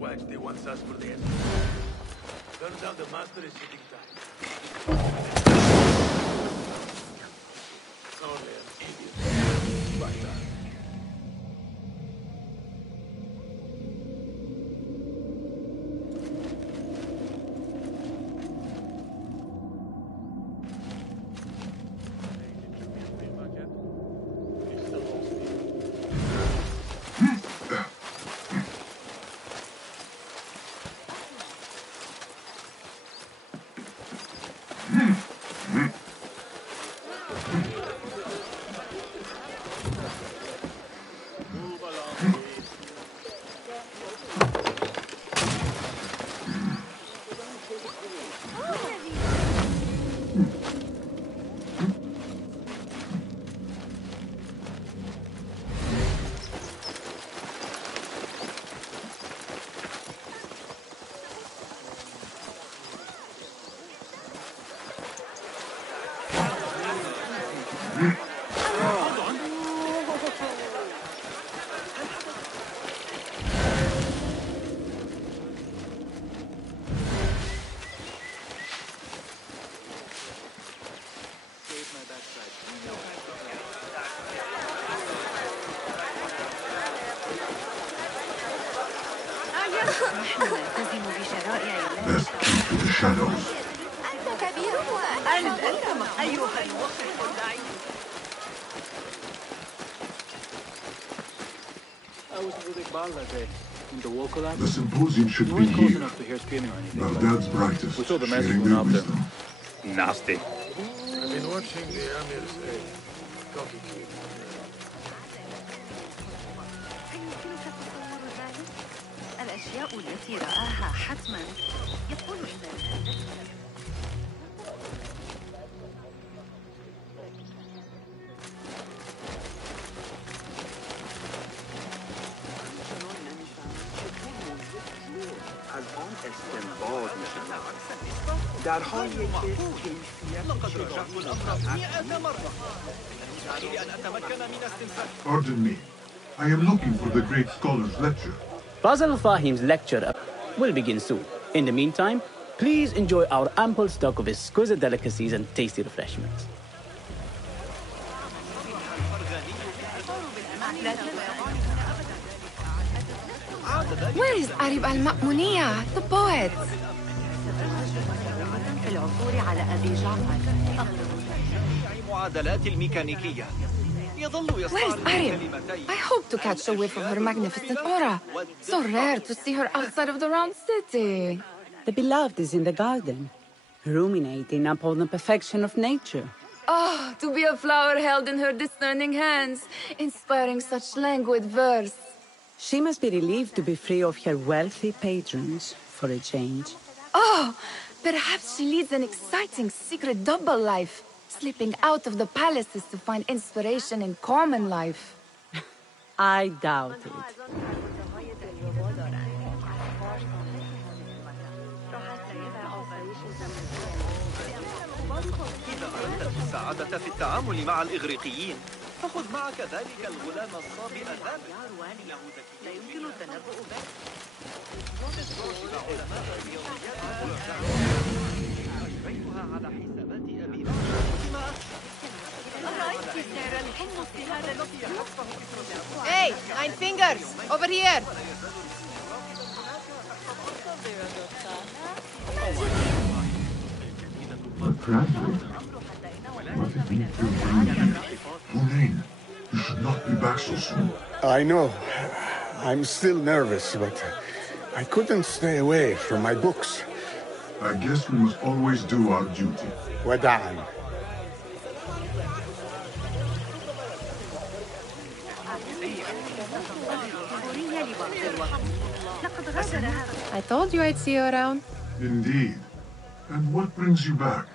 watch they want us for the end. Turns out the master is sitting tight. It's only an idiot. Like that. Best keep to the shadows. The symposium should be here. Baghdad's brightest, We saw the message sharing went their up there. wisdom. Nasty. I've been watching the Amir's cocky kid. الأشياء التي رآها حتما يقول إن در حالی که کیفیت Pardon me. I am looking for the great scholar's lecture. Fazal Fahim's lecture will begin soon. In the meantime, please enjoy our ample stock of exquisite delicacies and tasty refreshments. Where is Arib al-Ma'muniya, the poet? في العثور على أبي جعفر معادلات الميكانيكية يظل Where is Arib? I hope to catch a whiff of her magnificent aura. So rare to see her outside of the round city. The beloved is in the garden, ruminating upon the perfection of nature. Oh, to be a flower held in her discerning hands, inspiring such languid verse. She must be relieved to be free of her wealthy patrons, for a change. Oh, perhaps she leads an exciting secret double life, slipping out of the palaces to find inspiration in common life. I doubt it. إذا أردت المساعدة في التعامل مع الإغريقيين فخذ معك ذلك الغلام الصابئ ذلك لا يمكن التنبؤ به أجريتها على حسابات أبي Hey, 9 fingers, over here. But graduate, what if you Hunain, you should not be back so soon. I know. I'm still nervous, but I couldn't stay away from my books. I guess we must always do our duty. Wada'an. I told you I'd see you around. Indeed. And what brings you back?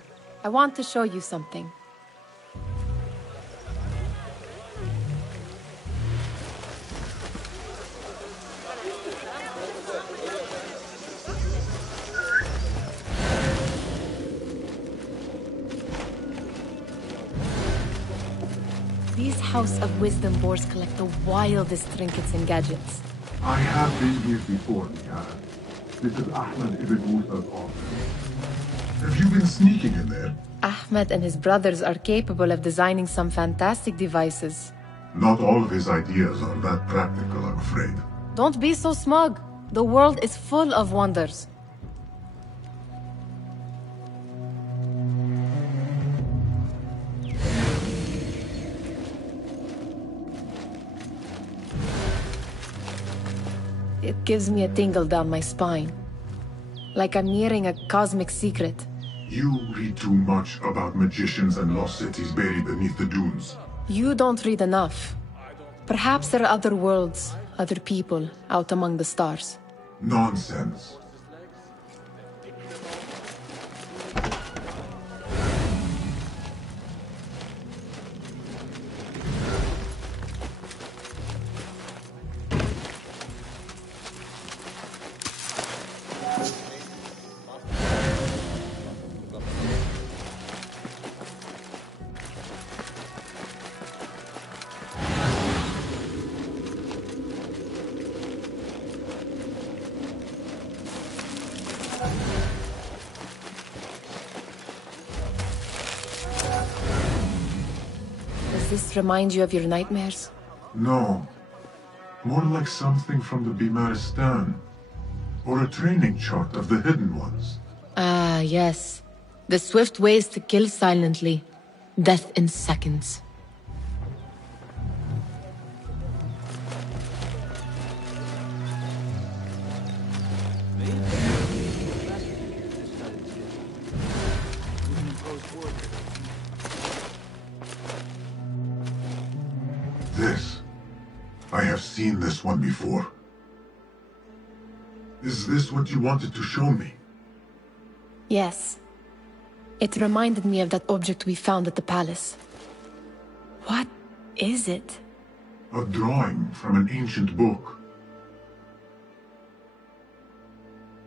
I want to show you something. These House of Wisdom boards collect the wildest trinkets and gadgets. I have been here before, Mihad. This is Ahmed ibn Musa's office. Have you been sneaking in there? Ahmed and his brothers are capable of designing some fantastic devices. Not all of his ideas are that practical, I'm afraid. Don't be so smug. The world is full of wonders. It gives me a tingle down my spine. Like I'm nearing a cosmic secret. You read too much about magicians and lost cities buried beneath the dunes. You don't read enough. Perhaps there are other worlds, other people, out among the stars. Nonsense. Does this remind you of your nightmares? No. More like something from the Bimaristan. Or a training chart of the Hidden Ones. Ah, yes. The swift ways to kill silently. Death in seconds. This. I have seen this one before. Is this what you wanted to show me? Yes. It reminded me of that object we found at the palace. What is it? A drawing from an ancient book.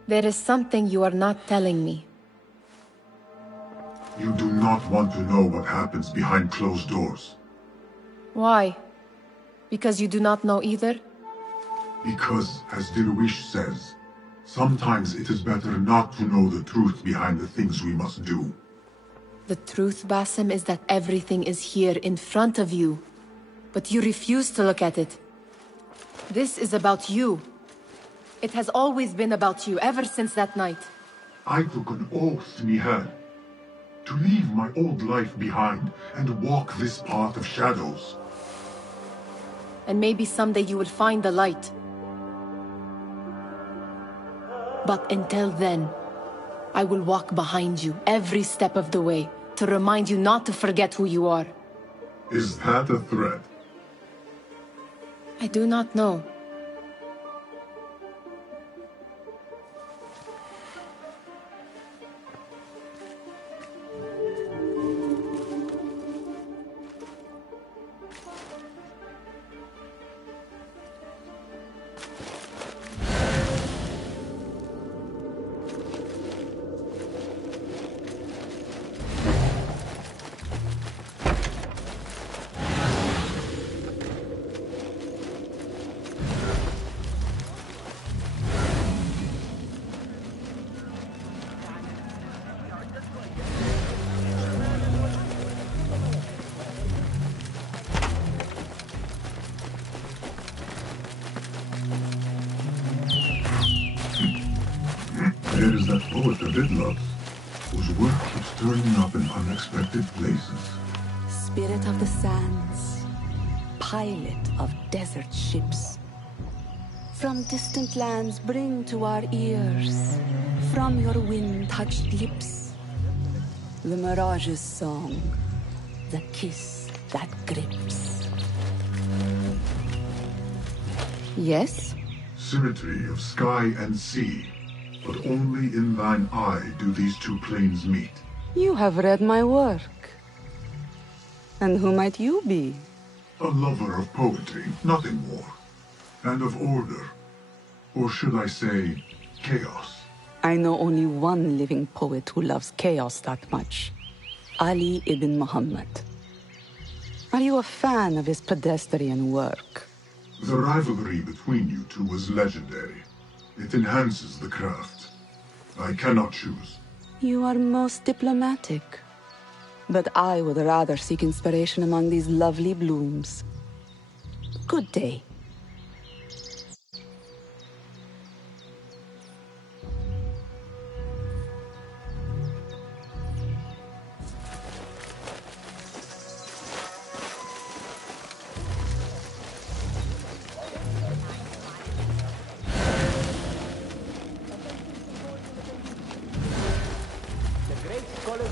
There is something you are not telling me. You do not want to know what happens behind closed doors. Why? Because you do not know either? Because, as Dirwish says, sometimes it is better not to know the truth behind the things we must do. The truth, Basim, is that everything is here in front of you. But you refuse to look at it. This is about you. It has always been about you, ever since that night. I took an oath, Nihal, to leave my old life behind and walk this path of shadows. And maybe someday you will find the light. But until then, I will walk behind you every step of the way to remind you not to forget who you are. Is that a threat? I do not know. There is that poet of Idloves, whose work keeps turning up in unexpected places. Spirit of the sands, pilot of desert ships. From distant lands bring to our ears, from your wind-touched lips, the Mirage's song, the kiss that grips. Yes? Symmetry of sky and sea, but only in thine eye do these two planes meet. You have read my work. And who might you be? A lover of poetry, nothing more. And of order. Or should I say, chaos. I know only one living poet who loves chaos that much. Ali ibn Muhammad. Are you a fan of his pedestrian work? The rivalry between you two was legendary. It enhances the craft. I cannot choose. You are most diplomatic. But I would rather seek inspiration among these lovely blooms. Good day.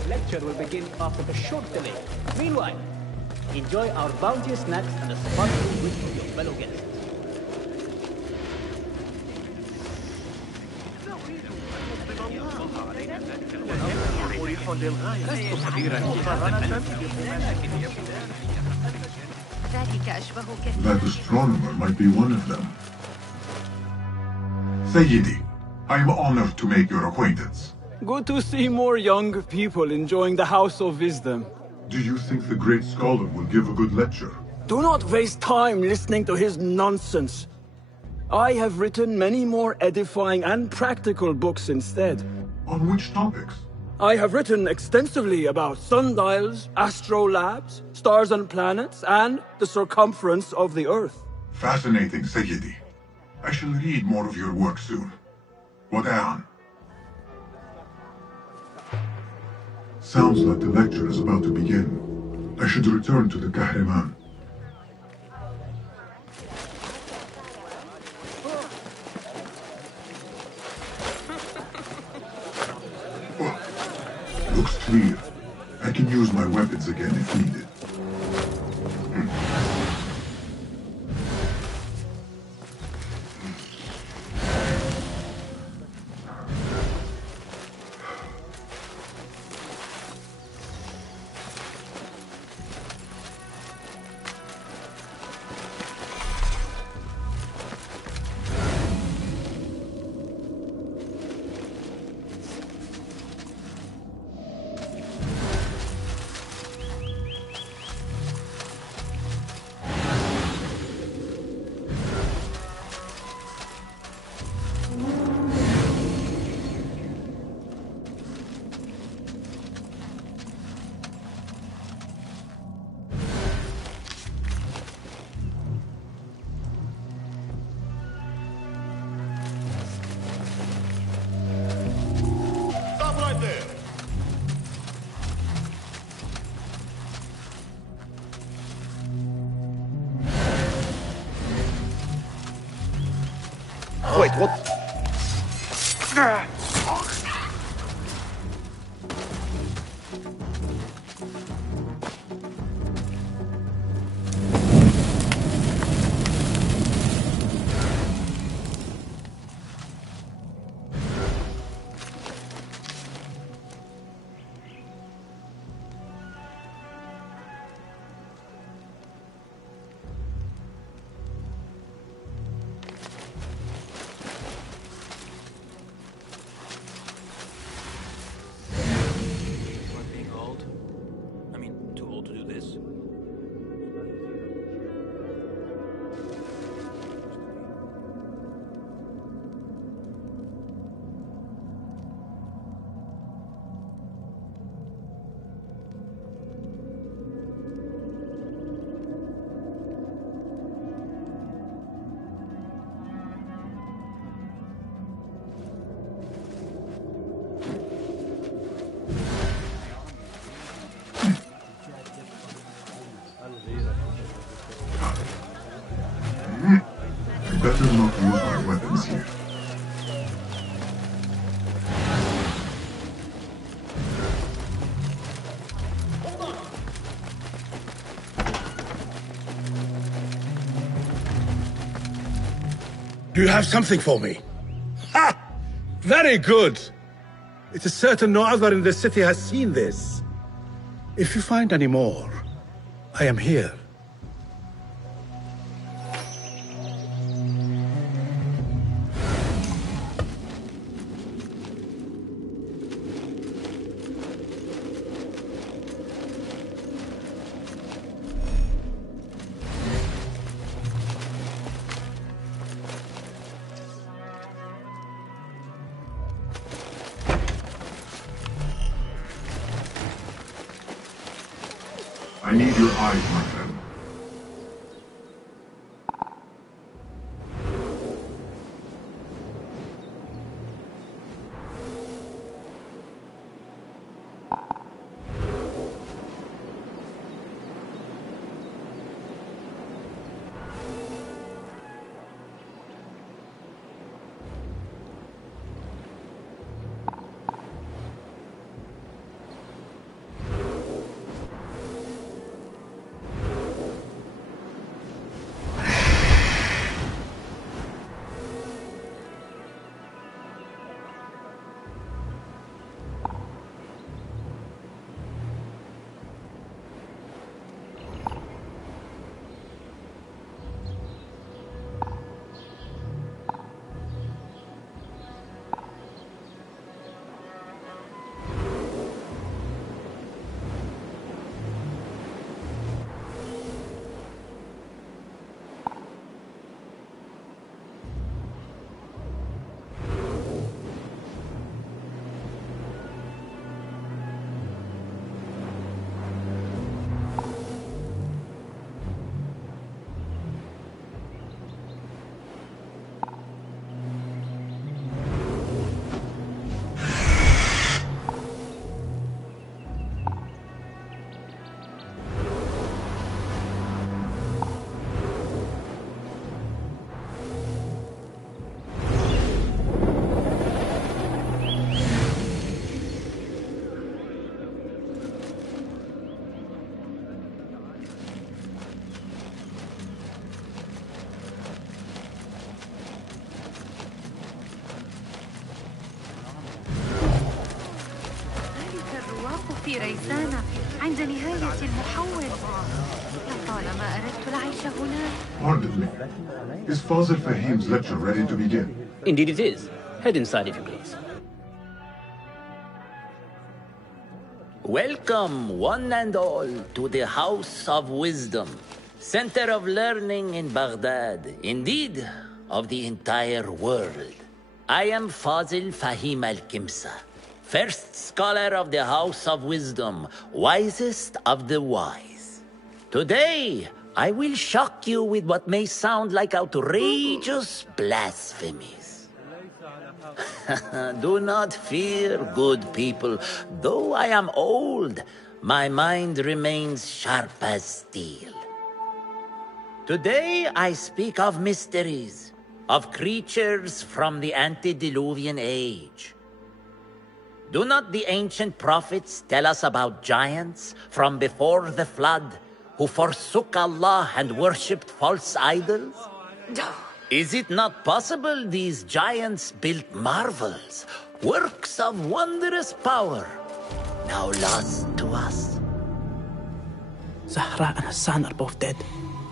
Lecture will begin after a short delay. Meanwhile, enjoy our bounteous snacks and a sparkling wit of your fellow guests. That astronomer might be one of them. Sayyidi, I am honored to make your acquaintance. Good to see more young people enjoying the House of Wisdom. Do you think the great scholar will give a good lecture? Do not waste time listening to his nonsense. I have written many more edifying and practical books instead. On which topics? I have written extensively about sundials, astrolabes, stars and planets, and the circumference of the Earth. Fascinating, Sayyidi. I shall read more of your work soon. Wada'an. Sounds like the lecture is about to begin. I should return to the Kahraman. Oh, looks clear. I can use my weapons again if needed. Wait, what? Better not use my weapons here. Do you have something for me? Ha! Very good! It is certain no other in the city has seen this. If you find any more, I am here. need your eyes, my friend. في ريسانة عند نهاية المحول. لطالما أردت العيش هنا. Pardon me. Is Fazil Fahim's lecture ready to begin? Indeed it is. Head inside if you please. Welcome, one and all, to the House of Wisdom, center of learning in Baghdad, indeed, of the entire world. I am Fazil Fahim al-Kimsa, first scholar of the House of Wisdom, wisest of the wise. Today, I will shock you with what may sound like outrageous blasphemies. Do not fear, good people. Though I am old, my mind remains sharp as steel. Today, I speak of mysteries, of creatures from the antediluvian age. Do not the ancient prophets tell us about giants from before the flood who forsook Allah and worshipped false idols? Is it not possible these giants built marvels, works of wondrous power, now lost to us? Zahra and Hassan are both dead,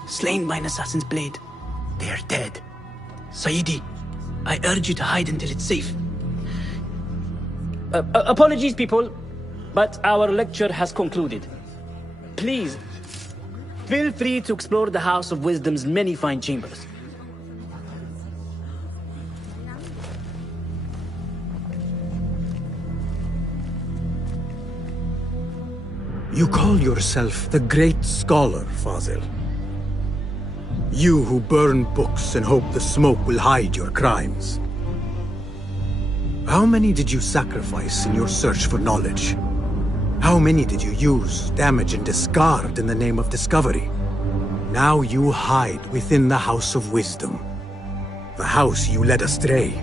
slain by an assassin's blade. They are dead. Sayyidi, I urge you to hide until it's safe. Apologies, people, but our lecture has concluded. Please, feel free to explore the House of Wisdom's many fine chambers. You call yourself the great scholar, Fazil. You who burn books and hope the smoke will hide your crimes. How many did you sacrifice in your search for knowledge? How many did you use, damage, and discard in the name of discovery? Now you hide within the House of Wisdom. The house you led astray.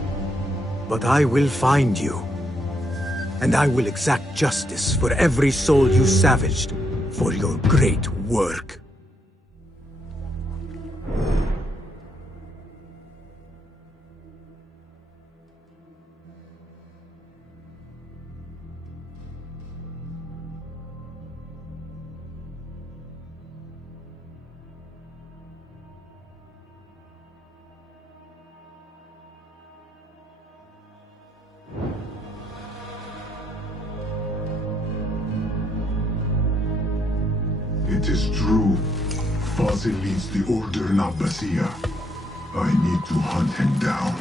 But I will find you. And I will exact justice for every soul you savaged for your great work. It is true. Fazil leads the Order in Abbasiyah. I need to hunt him down.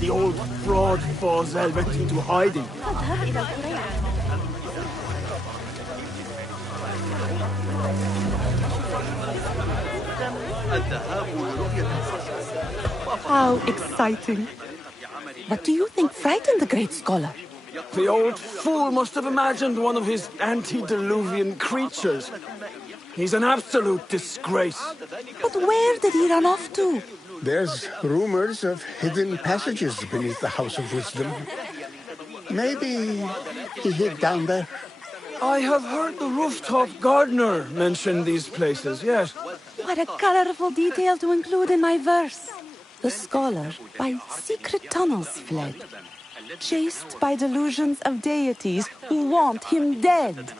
The old fraud Forzel went into hiding. How exciting. What do you think frightened the great scholar? The old fool must have imagined one of his antediluvian creatures. He's an absolute disgrace. But where did he run off to? There's rumors of hidden passages beneath the House of Wisdom. Maybe he hid down there. I have heard the rooftop gardener mention these places, yes. What a colorful detail to include in my verse. The scholar by secret tunnels fled, chased by delusions of deities who want him dead.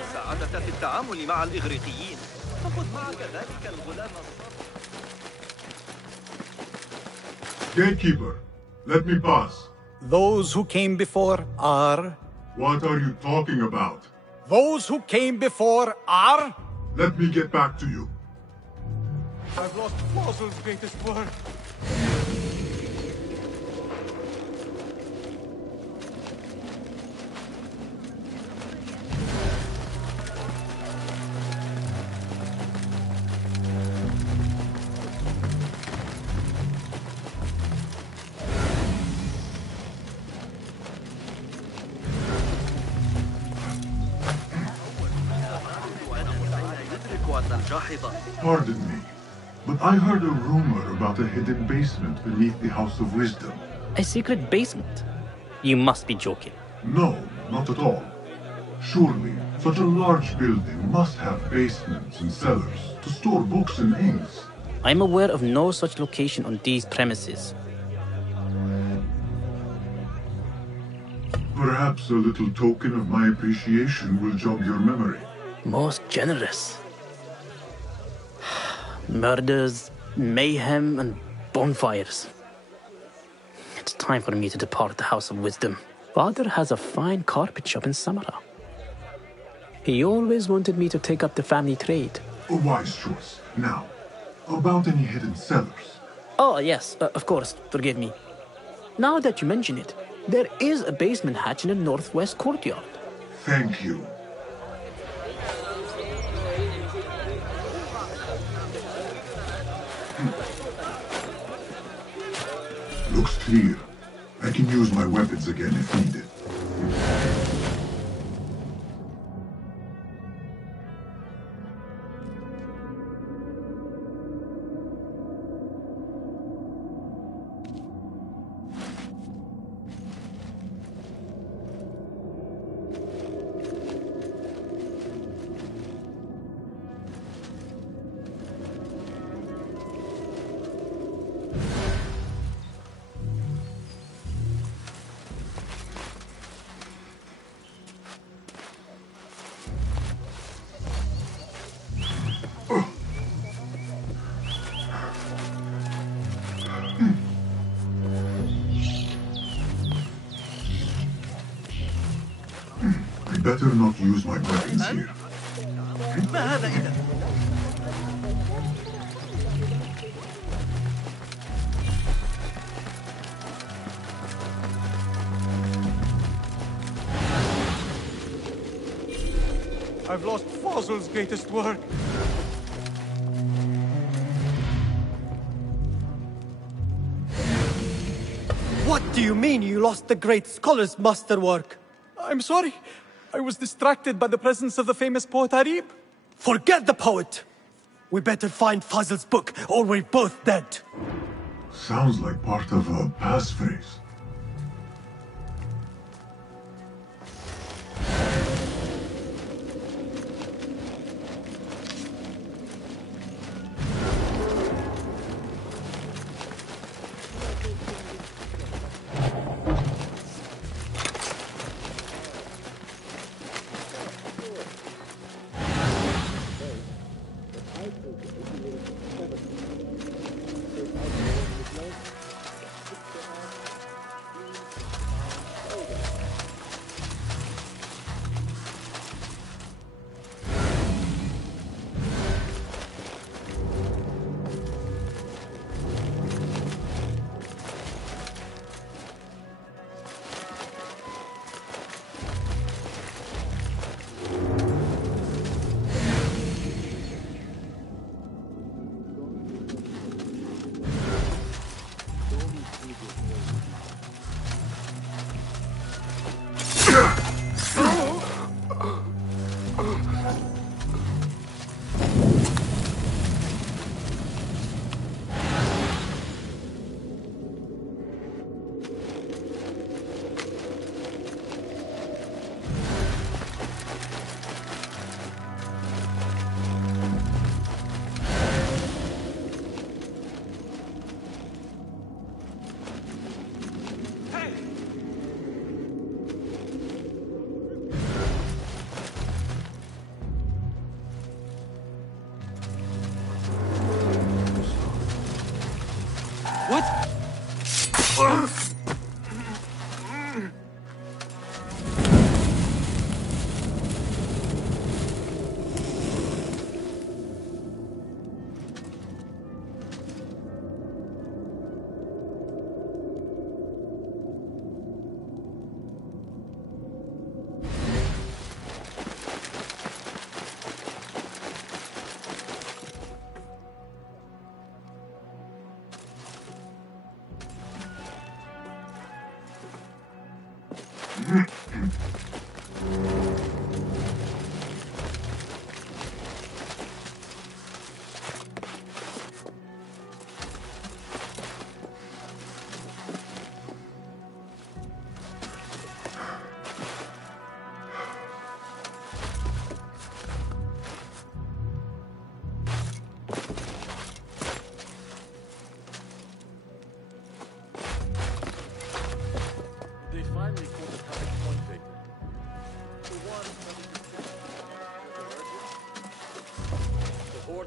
السعادة في التعامل مع الإغريقيين فخذ معك ذلك الغلام Gatekeeper, let me pass. Those who came before are... What are you talking about? Those who came before are... Let me get back to you. I've lost Fossil's greatest work. Pardon me, but I heard a rumor about a hidden basement beneath the House of Wisdom. A secret basement? You must be joking. No, not at all. Surely, such a large building must have basements and cellars to store books and inks. I'm aware of no such location on these premises. Perhaps a little token of my appreciation will jog your memory. Most generous. Murders, mayhem, and bonfires. It's time for me to depart the House of Wisdom. Father has a fine carpet shop in Samara. He always wanted me to take up the family trade. A wise choice. Now, about any hidden cellars? Oh, yes, of course, forgive me. Now that you mention it, there is a basement hatch in the northwest courtyard. Thank you. Looks clear. I can use my weapons again if needed. Better not use my weapons here. ما هذا إذا؟ I've lost Fossil's greatest work. What do you mean you lost the great scholar's masterwork? I'm sorry. I was distracted by the presence of the famous poet Harib. Forget the poet! We better find Fazl's book, or we're both dead. Sounds like part of a passphrase.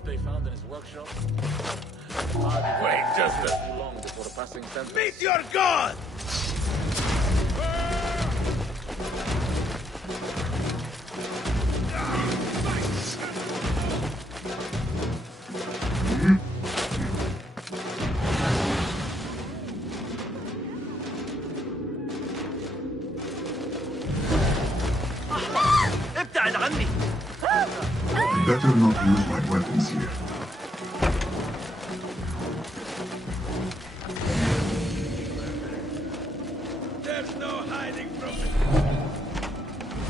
They found in his workshop. Wait, just too long before passing sentence. Meet your god! ابتعد عني. Better not use my weapons here. There's no hiding from it.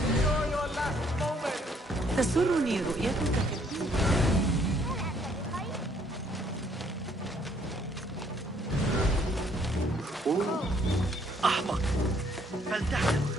Enjoy your last moment. تسرني رؤيتك كثيرا. أحمق. فلتحذر.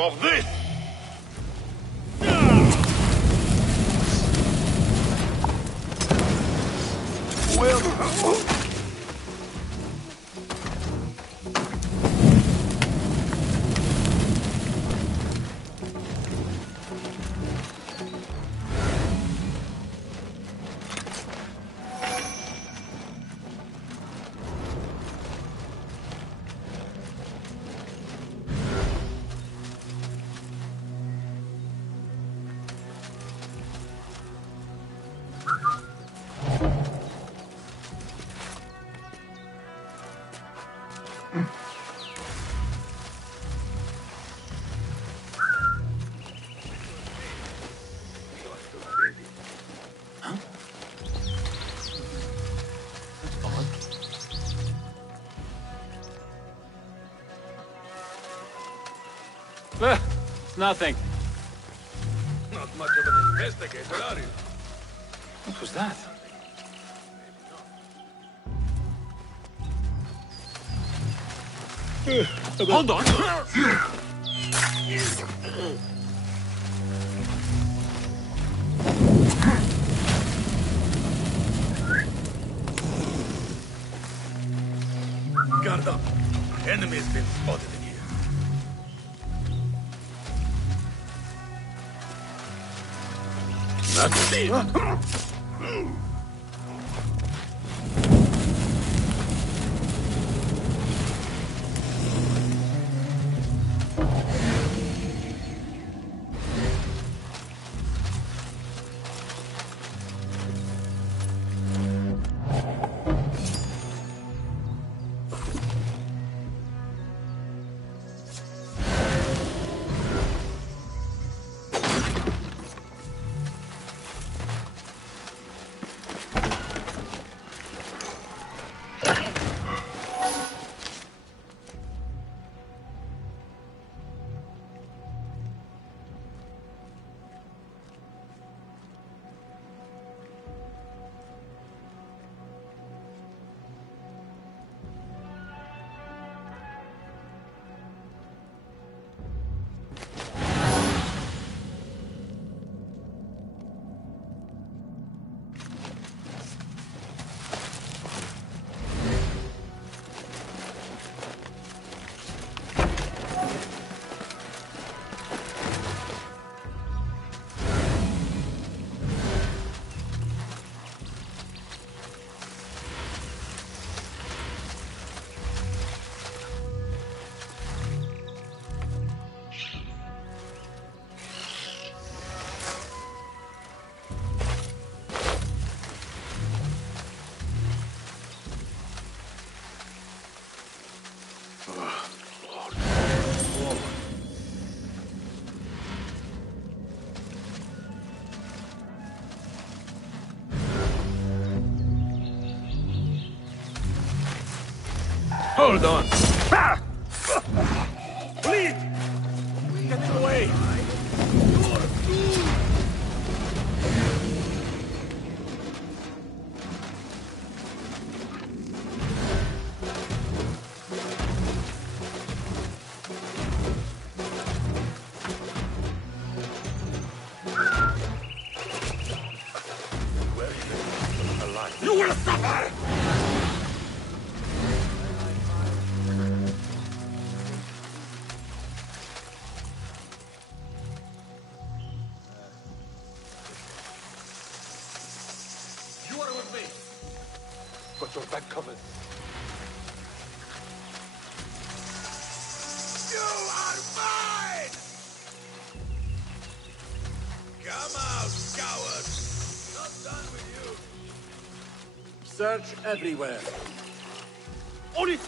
some of this! It's nothing. Not much of an investigator, are you? What was that? Hold on! Guard up. Enemy's been spotted in here. That's it. Hold on. Ah! Please! Get away! You will suffer! You are with me. Got your back covered. You are mine! Come out, coward! Not done with you. Search everywhere. On it!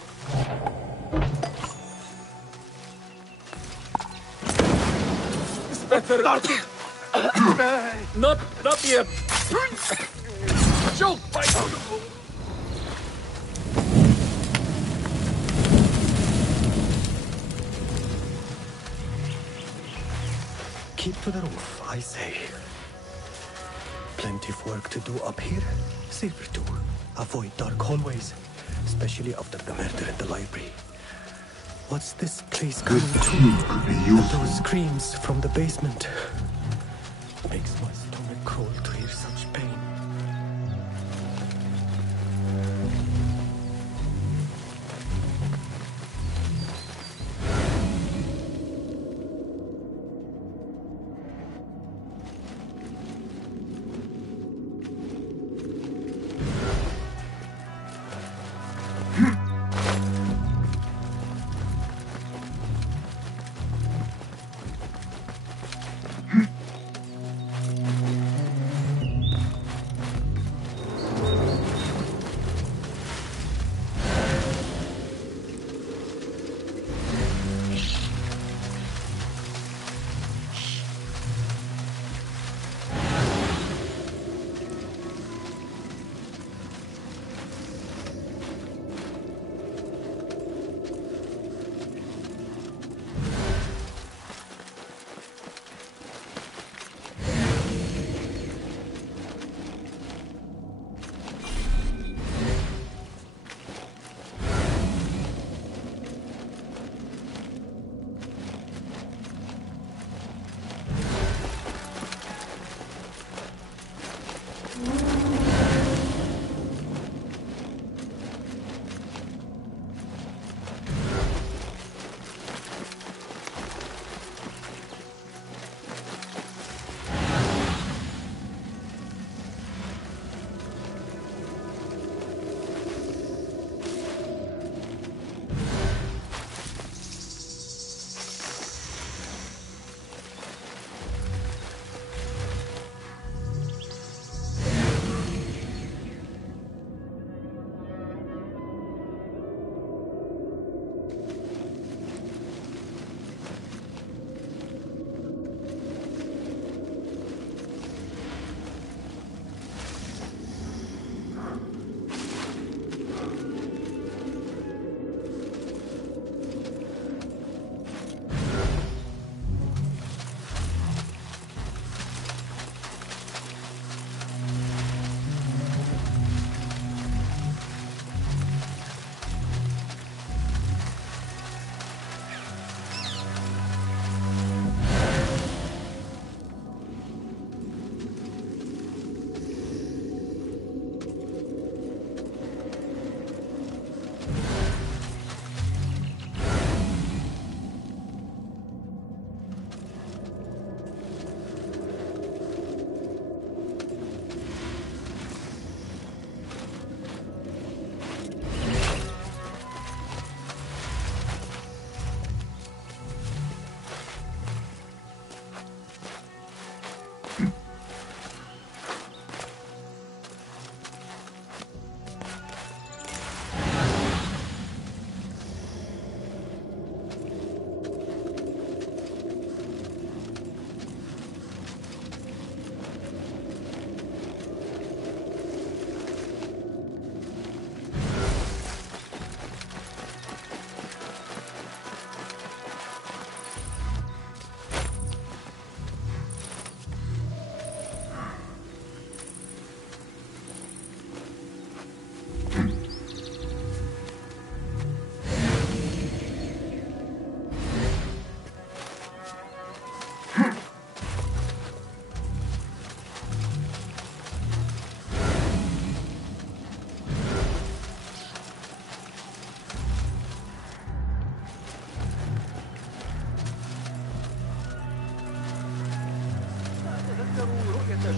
It's better. Not here. Choke by. Keep to the roof, I say. Plenty of work to do up here. Safer too. Avoid dark hallways, especially after the murder in the library. What's this place coming This to? too could be And useful. those screams from the basement. Makes my stomach crawl to hear such pain.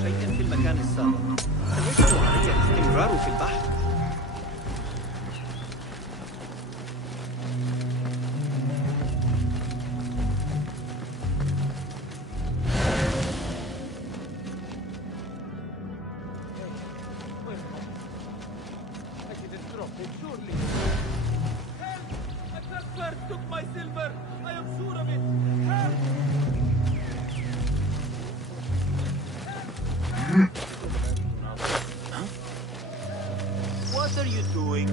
شيء في المكان السابق. سيجب علي الاستمرار في البحث. What are you doing?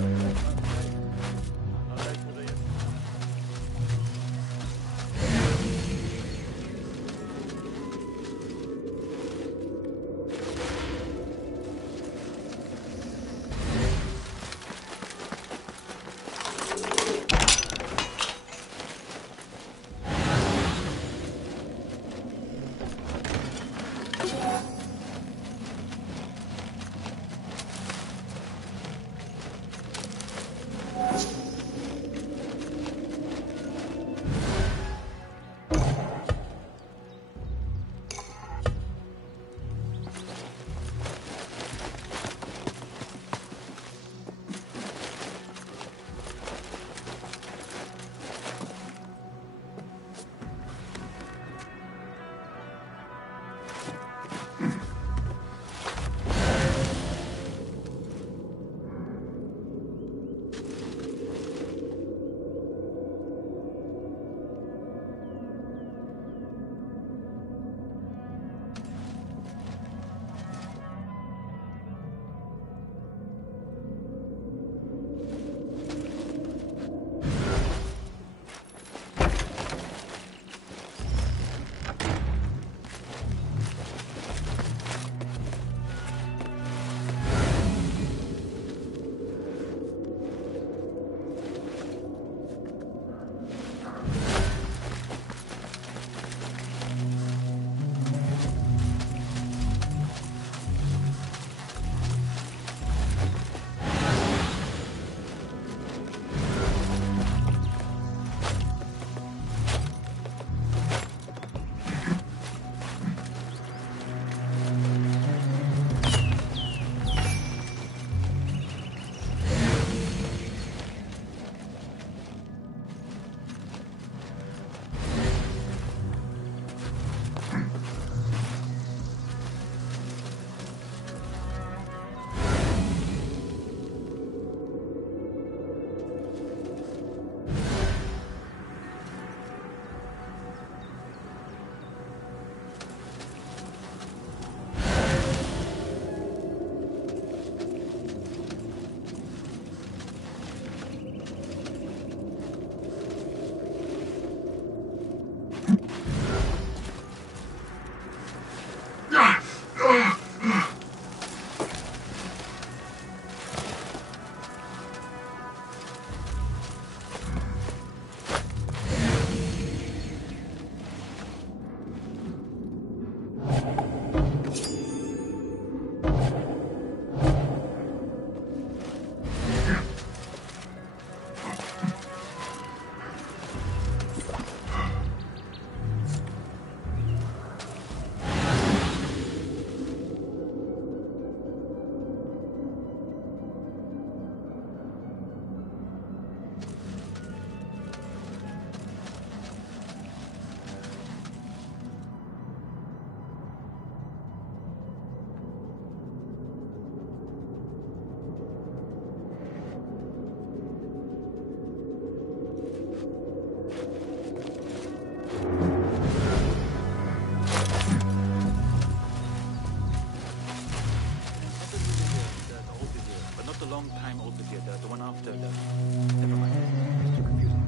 wrong time altogether. The one after the... Never mind. Just too confusing.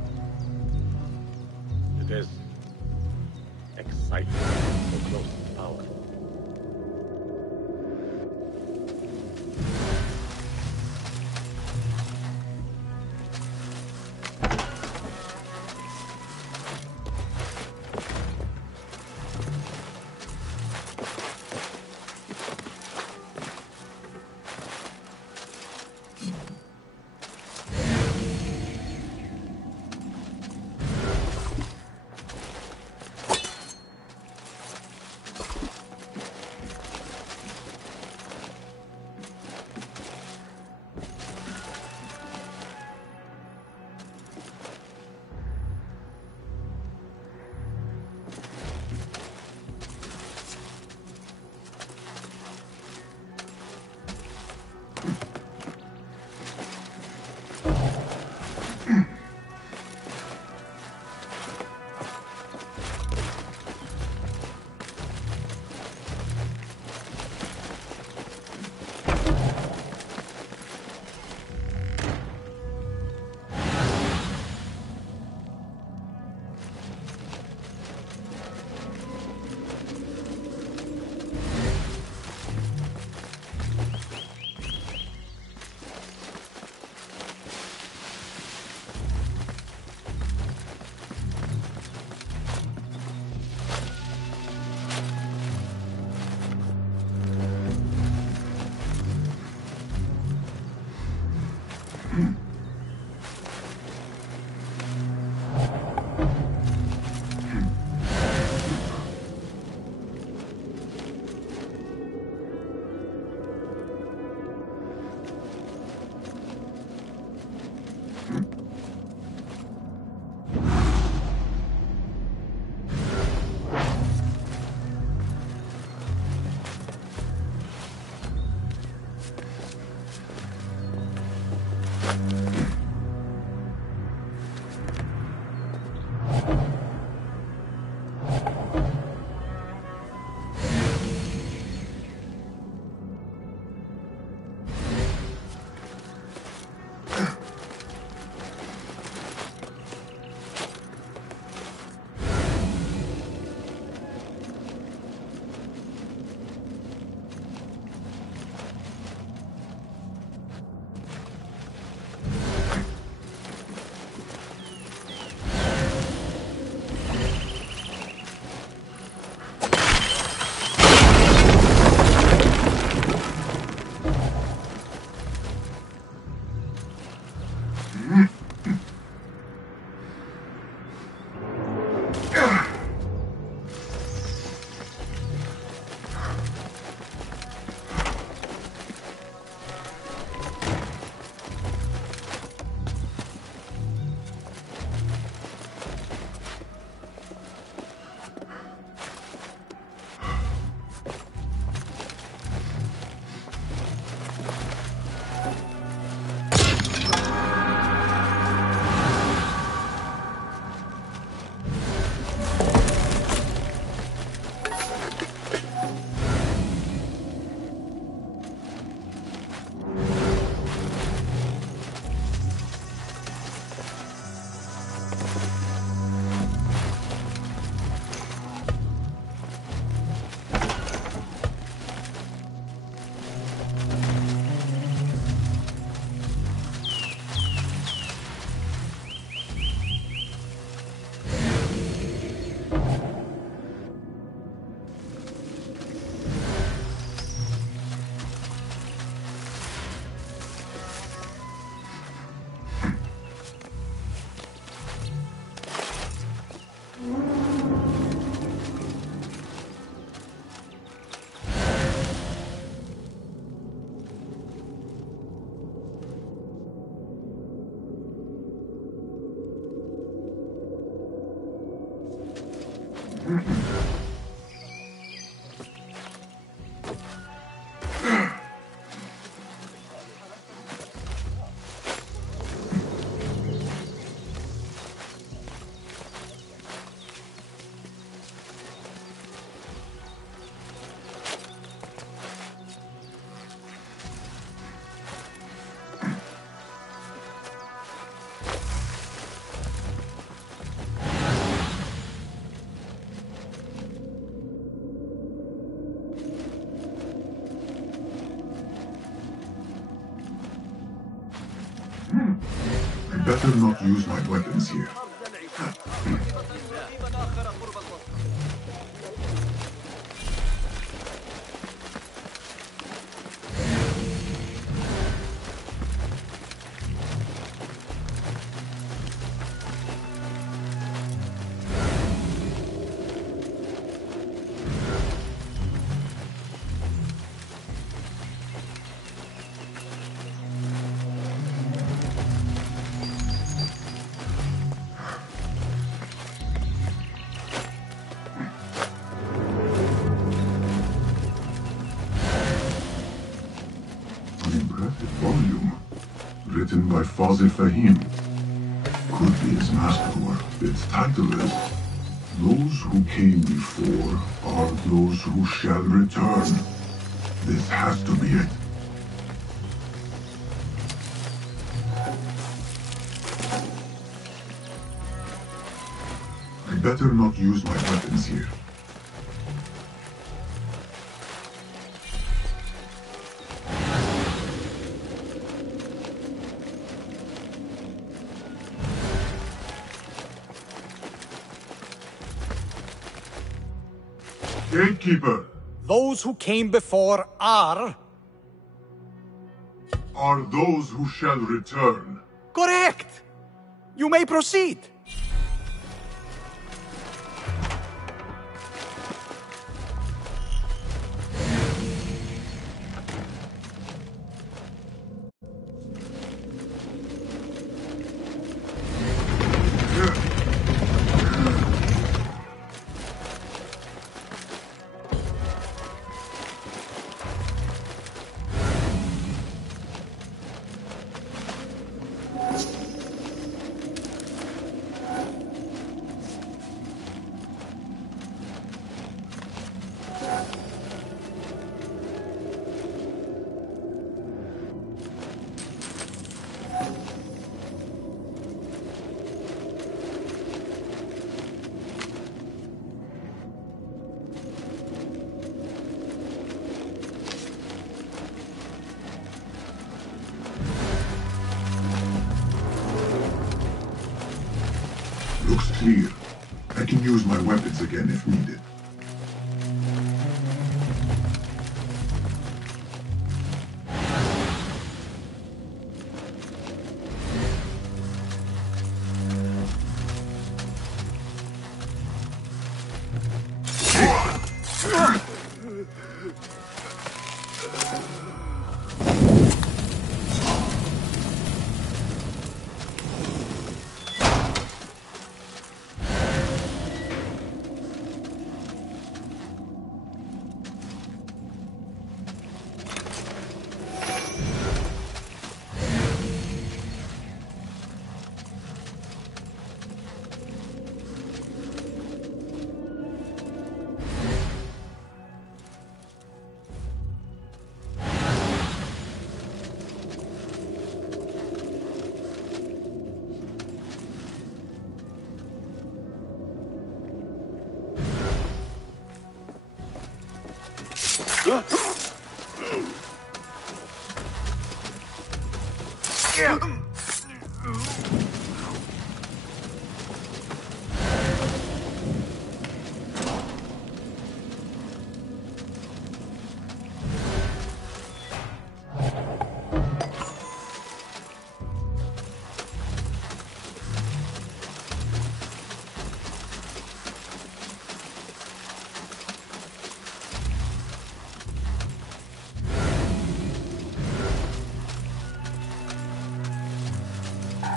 It is exciting, so close to power. better not use my weapons here. Volume, written by Fazil Fahim. Could be his masterwork. Its title is Those Who Came Before Are Those Who Shall Return. This has to be it. I better not use my weapons here. Gatekeeper! Those who came before are those who shall return. correct! You may proceed. Looks clear. I can use my weapons again if needed.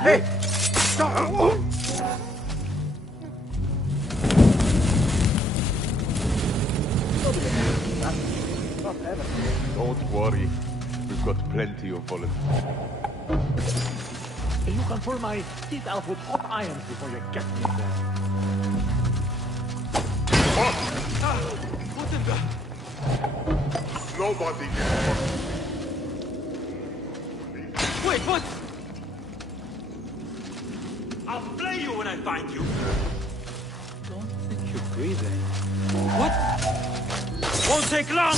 Hey! Don't worry. We've got plenty of volunteers. You can pull my teeth out with hot irons before you get me there. What in the... Nobody gets Wait, what? I'll flay you when I find you. Don't think you're breathing. What? Won't take long.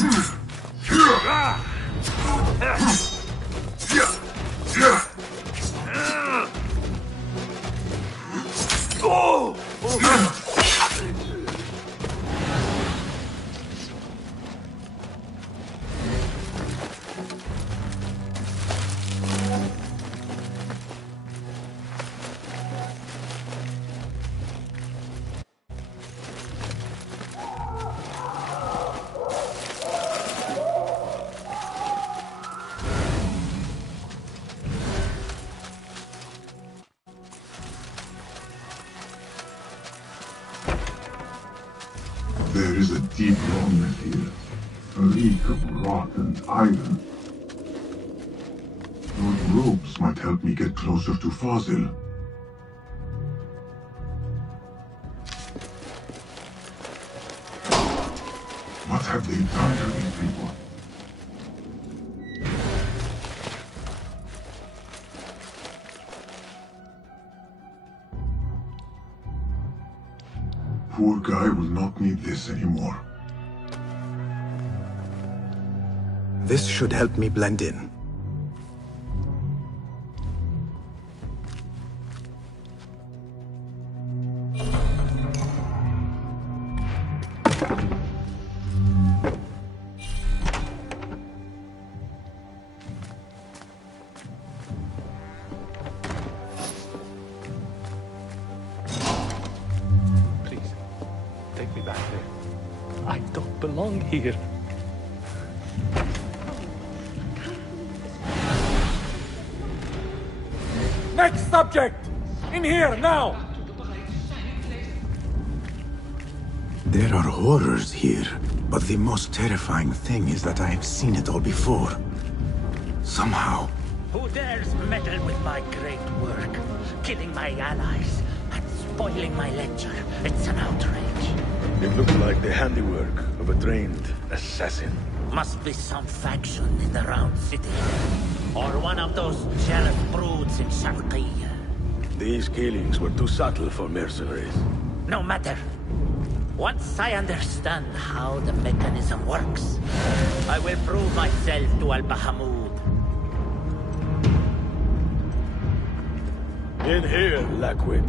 There is a deep wrongness here, a reek of rotten iron. Those ropes might help me get closer to Fazil. What have they done to these people? Poor guy will not need this anymore. This should help me blend in. Take me back there. I don't belong here. Next subject! In here, now! There are horrors here, but the most terrifying thing is that I have seen it all before. Somehow. Who dares meddle with my great work, killing my allies and spoiling my lecture? It's an outrage. It looks like the handiwork of a trained assassin. Must be some faction in the Round City. Or one of those jealous broods in Sharqiyya. These killings were too subtle for mercenaries. No matter. Once I understand how the mechanism works, I will prove myself to Al-Bahamud. In here, Lackwit.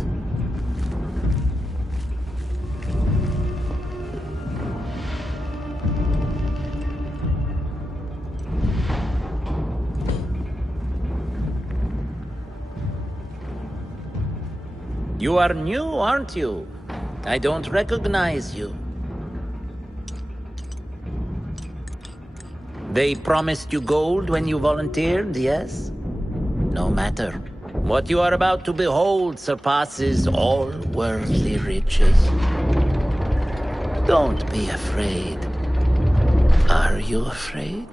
You are new, aren't you? I don't recognize you. They promised you gold when you volunteered, yes? No matter. What you are about to behold surpasses all worldly riches. Don't be afraid. Are you afraid?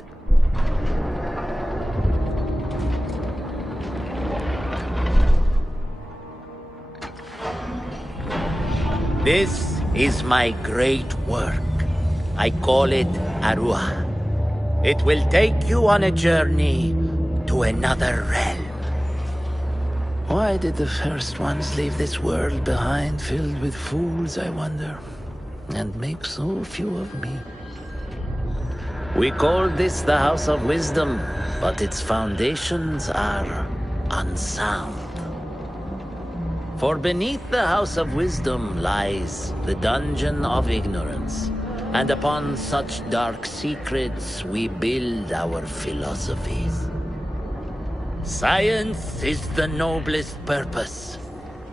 This is my great work. I call it Arua. It will take you on a journey to another realm. Why did the first ones leave this world behind filled with fools, I wonder, and make so few of me? We call this the House of Wisdom, but its foundations are unsound. For beneath the House of Wisdom lies the Dungeon of Ignorance, and upon such dark secrets we build our philosophies. Science is the noblest purpose.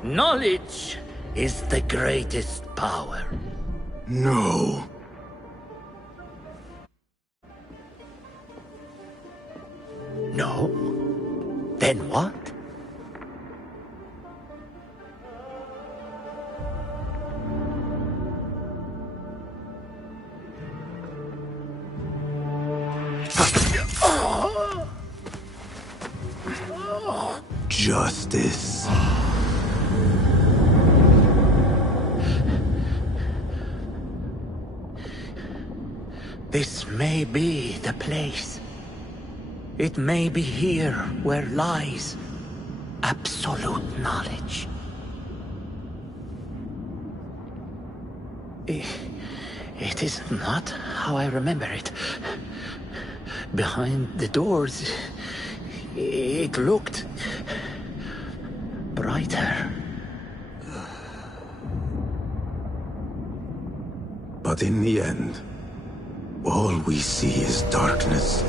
Knowledge is the greatest power. No. No? Then what? Justice. This may be the place. It may be here where lies absolute knowledge. It is not how I remember it. Behind the doors, it looked brighter. But in the end, all we see is darkness.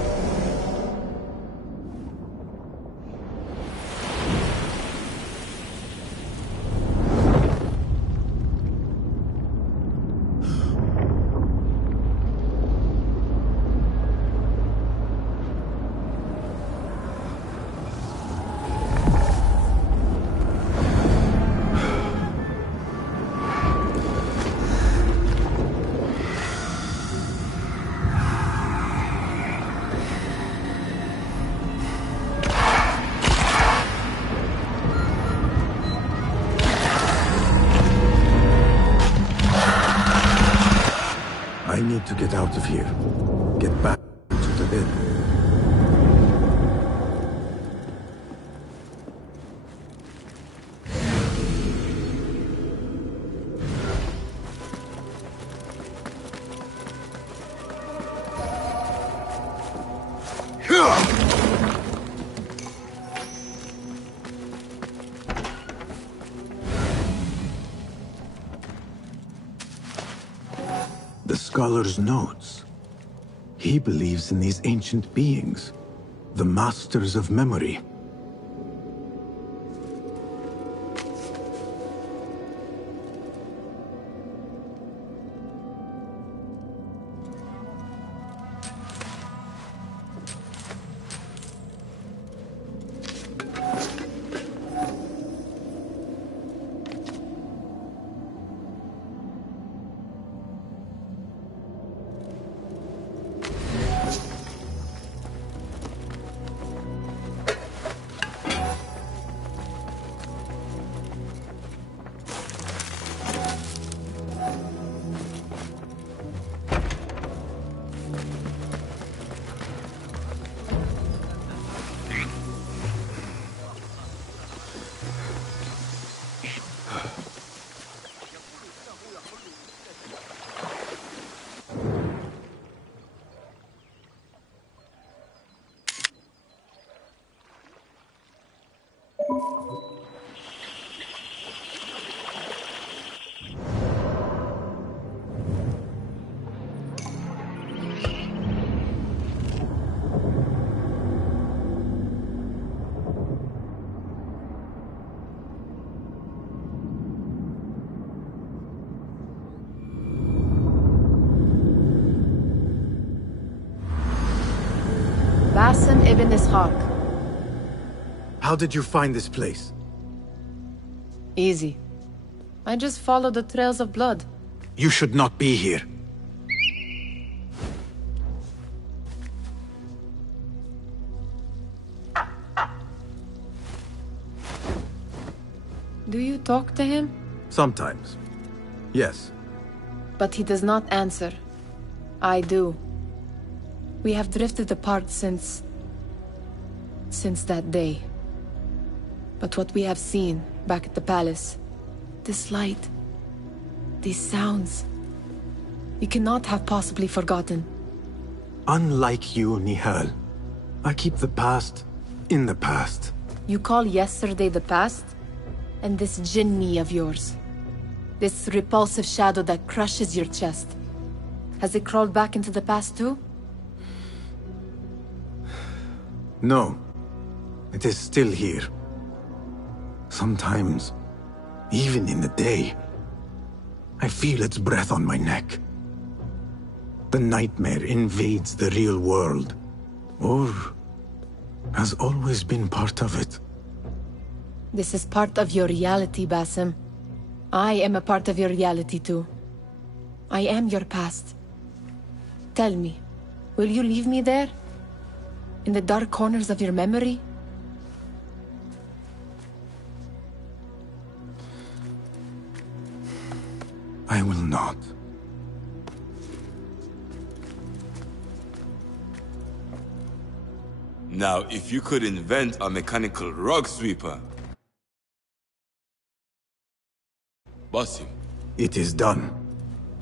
I need to get out of here. Get back to the inn. The scholar's notes. He believes in these ancient beings, the masters of memory. Basim ibn Ishaq. How did you find this place? Easy. I just followed the trails of blood. You should not be here. Do you talk to him? Sometimes. Yes. But he does not answer. I do. We have drifted apart since that day. But what we have seen back at the palace, this light, these sounds, we cannot have possibly forgotten. Unlike you, Nihal, I keep the past in the past. You call yesterday the past? And this jinni of yours, this repulsive shadow that crushes your chest, has it crawled back into the past too? No. It is still here. Sometimes, even in the day, I feel its breath on my neck. The nightmare invades the real world, or has always been part of it. This is part of your reality, Basim. I am a part of your reality too. I am your past. Tell me, will you leave me there? In the dark corners of your memory? I will not. Now, if you could invent a mechanical rug sweeper... Basim. It is done.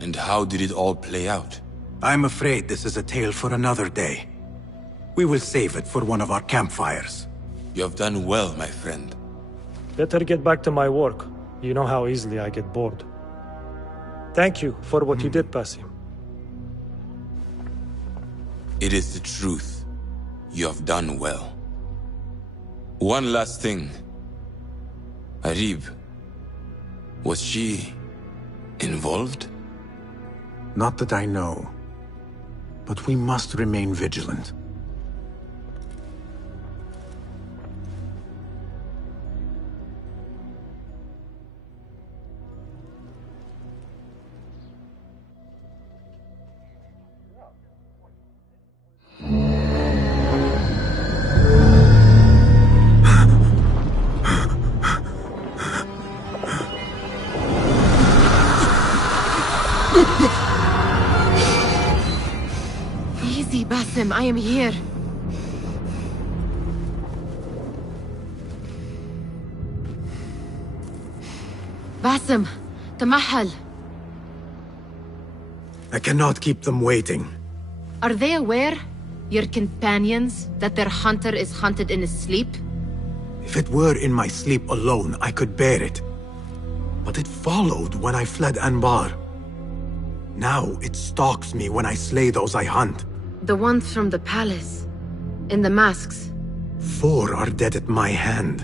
And how did it all play out? I'm afraid this is a tale for another day. We will save it for one of our campfires. You have done well, my friend. Better get back to my work. You know how easily I get bored. Thank you for what you did, Basim. It is the truth. You have done well. One last thing. Arib, was she involved? Not that I know. But we must remain vigilant. Easy, Basim, I am here. Basim, Tamahal. I cannot keep them waiting. Are they aware, your companions, that their hunter is hunted in his sleep? If it were in my sleep alone, I could bear it. But it followed when I fled Anbar. Now it stalks me when I slay those I hunt. The ones from the palace, in the masks. 4 are dead at my hand.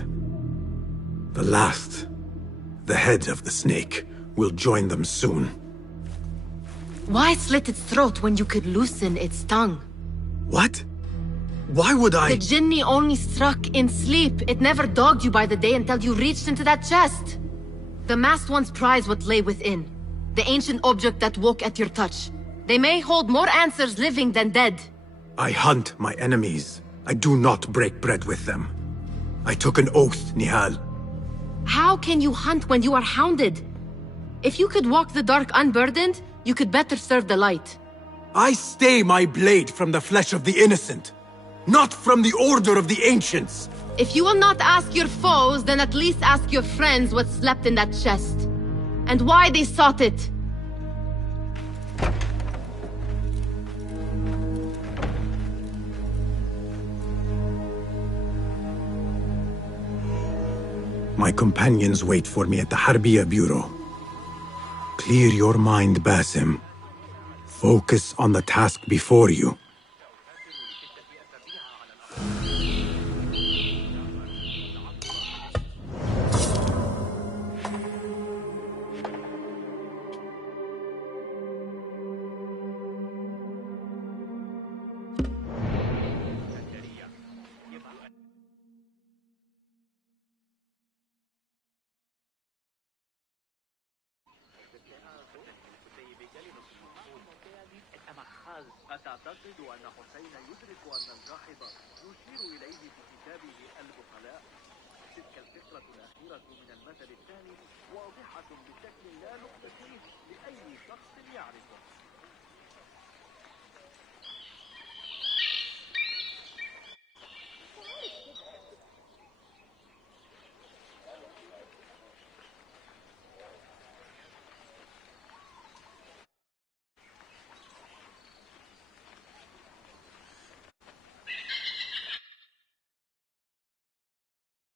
The last, the head of the snake, will join them soon. Why slit its throat when you could loosen its tongue? What? Why would I— The Jinni only struck in sleep. It never dogged you by the day until you reached into that chest. The masked ones prize what lay within. The ancient object that woke at your touch. They may hold more answers living than dead. I hunt my enemies. I do not break bread with them. I took an oath, Nihal. How can you hunt when you are hounded? If you could walk the dark unburdened, you could better serve the light. I stay my blade from the flesh of the innocent, not from the order of the ancients. If you will not ask your foes, then at least ask your friends what slept in that chest. And why they sought it. My companions wait for me at the Harbiya Bureau. Clear your mind, Basim. Focus on the task before you. أتعتقد أن حسين يدرك أن الجاحظ يشير إليه في كتابه البخلاء؟ تلك الفكرة الأخيرة من المثل الثاني واضحة بشكل لا نقطة فيه لأي شخص يعرفه.